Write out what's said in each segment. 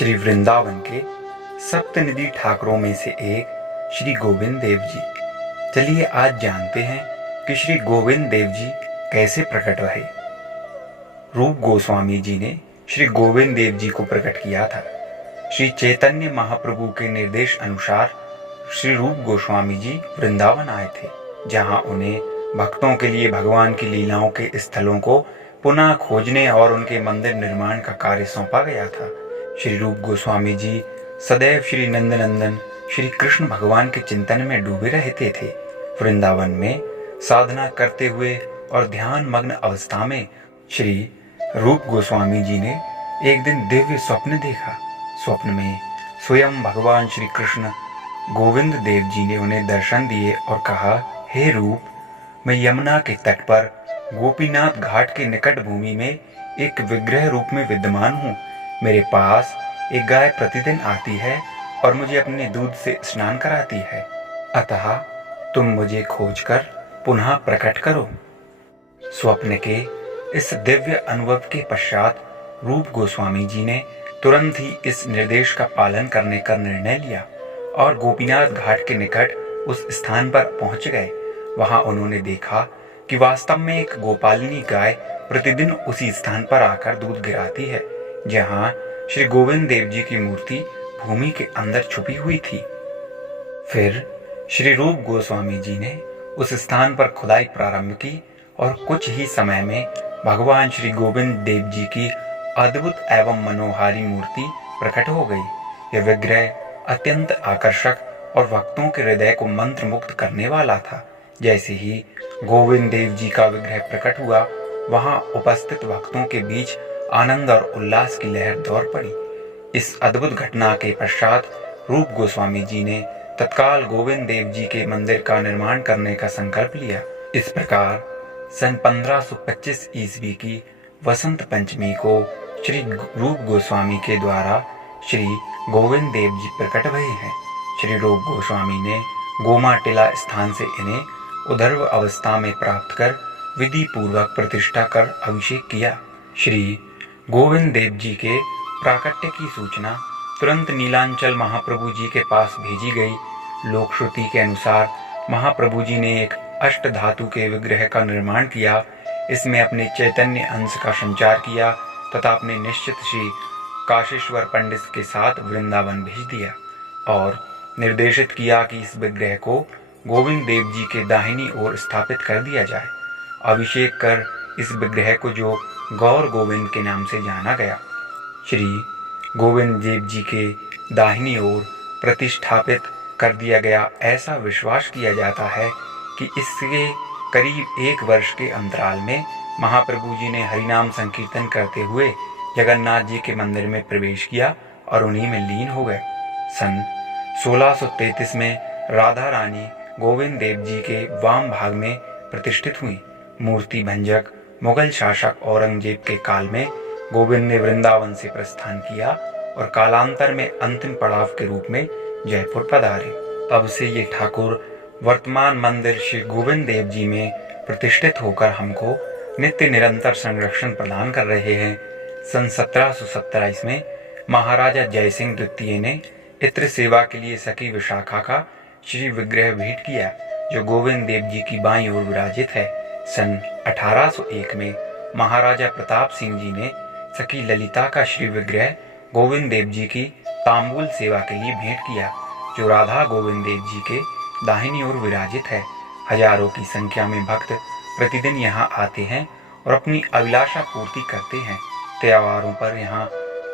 श्री वृंदावन के सप्तनिधि ठाकुरों में से एक श्री गोविंद देव जी। चलिए आज जानते हैं कि श्री गोविंद देव जी कैसे प्रकट रहे। रूप गोस्वामी जी ने श्री गोविंद देव जी को प्रकट किया था। श्री चैतन्य महाप्रभु के निर्देश अनुसार श्री रूप गोस्वामी जी वृंदावन आए थे, जहां उन्हें भक्तों के लिए भगवान की लीलाओं के स्थलों को पुनः खोजने और उनके मंदिर निर्माण का कार्य सौंपा गया था। श्री रूप गोस्वामी जी सदैव श्री नंदनंदन श्री कृष्ण भगवान के चिंतन में डूबे रहते थे। वृंदावन में साधना करते हुए और ध्यान मग्न अवस्था में श्री रूप गोस्वामी जी ने एक दिन दिव्य स्वप्न देखा। स्वप्न में स्वयं भगवान श्री कृष्ण गोविंद देव जी ने उन्हें दर्शन दिए और कहा, हे रूप, मैं यमुना के तट पर गोपीनाथ घाट के निकट भूमि में एक विग्रह रूप में विद्यमान हूँ। मेरे पास एक गाय प्रतिदिन आती है और मुझे अपने दूध से स्नान कराती है, अतः तुम मुझे खोजकर पुनः प्रकट करो। स्वप्न के इस दिव्य अनुभव के पश्चात रूप गोस्वामी जी ने तुरंत ही इस निर्देश का पालन करने का निर्णय लिया और गोपीनाथ घाट के निकट उस स्थान पर पहुंच गए। वहां उन्होंने देखा कि वास्तव में एक गोपालिनी गाय प्रतिदिन उसी स्थान पर आकर दूध गिराती है, जहां श्री गोविंद देव जी की मूर्ति भूमि के अंदर छुपी हुई थी। फिर श्री रूप गोस्वामी जी ने उस स्थान पर खुदाई प्रारंभ की और कुछ ही समय में भगवान श्री गोविंद देव जी की अद्भुत एवं मनोहारी मूर्ति प्रकट हो गई। यह विग्रह अत्यंत आकर्षक और भक्तों के हृदय को मंत्र मुक्त करने वाला था। जैसे ही गोविंद देव जी का विग्रह प्रकट हुआ, वहां उपस्थित भक्तों के बीच आनंद और उल्लास की लहर दौड़ पड़ी। इस अद्भुत घटना के पश्चात रूप गोस्वामी जी ने तत्काल गोविंद देव जी के मंदिर का निर्माण करने का संकल्प लिया। इस प्रकार सन 1525 ईस्वी की वसंत पंचमी को श्री रूप गोस्वामी के द्वारा श्री गोविंद देव जी प्रकट हुए हैं। श्री रूप गोस्वामी ने गोमा टीला स्थान से इन्हें उधर्व अवस्था में प्राप्त कर विधि पूर्वक प्रतिष्ठा कर अभिषेक किया। श्री गोविंद देव जी के प्राकट्य की सूचना तुरंत नीलांचल महाप्रभु जी के पास भेजी गई। लोक श्रुति के अनुसार महाप्रभु जी ने एक अष्ट धातु के विग्रह का निर्माण किया। इसमें अपने चैतन्य अंश का संचार किया तथा अपने निश्चित श्री काशेश्वर पंडित के साथ वृंदावन भेज दिया और निर्देशित किया कि इस विग्रह को गोविंद देव जी के दाहिनी ओर स्थापित कर दिया जाए। अभिषेक कर इस विग्रह को जो गौर गोविंद के नाम से जाना गया। श्री गोविंद देव जी के दाहिनी ओर प्रतिष्ठापित कर दिया गया। ऐसा विश्वास किया जाता है कि इसके करीब 1 वर्ष के अंतराल में महाप्रभु जी ने हरिनाम संकीर्तन करते हुए जगन्नाथ जी के मंदिर में प्रवेश किया और उन्हीं में लीन हो गए। सन 1633 में राधा रानी गोविंद देव जी के वाम भाग में प्रतिष्ठित हुई। मूर्ति भंजक मुगल शासक औरंगजेब के काल में गोविंद ने वृंदावन से प्रस्थान किया और कालांतर में अंतिम पड़ाव के रूप में जयपुर पधारे। तब से ये ठाकुर वर्तमान मंदिर श्री गोविंद देव जी में प्रतिष्ठित होकर हमको नित्य निरंतर संरक्षण प्रदान कर रहे हैं। सन 1727 में महाराजा जयसिंह द्वितीय ने इत्र सेवा के लिए सखी विशाखा का श्री विग्रह भेंट किया, जो गोविंद देव जी की बाईं ओर विराजित है। सन 1801 में महाराजा प्रताप सिंह जी ने सखी ललिता का श्री विग्रह गोविंद देव जी की तांबूल सेवा के लिए भेंट किया, जो राधा गोविंद देव जी के दाहिनी ओर विराजित है। हजारों की संख्या में भक्त प्रतिदिन यहाँ आते हैं और अपनी अभिलाषा पूर्ति करते हैं। त्योहारों पर यहाँ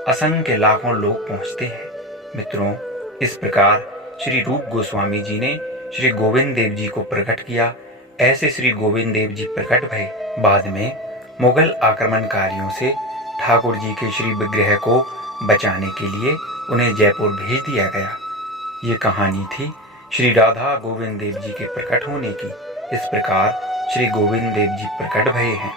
असंख्य लाखों लोग पहुँचते हैं। मित्रों, इस प्रकार श्री रूप गोस्वामी जी ने श्री गोविंद देव जी को प्रकट किया। ऐसे श्री गोविंद देव जी प्रकट भये। बाद में मुगल आक्रमणकारियों से ठाकुर जी के श्री विग्रह को बचाने के लिए उन्हें जयपुर भेज दिया गया। ये कहानी थी श्री राधा गोविंद देव जी के प्रकट होने की। इस प्रकार श्री गोविंद देव जी प्रकट भये हैं।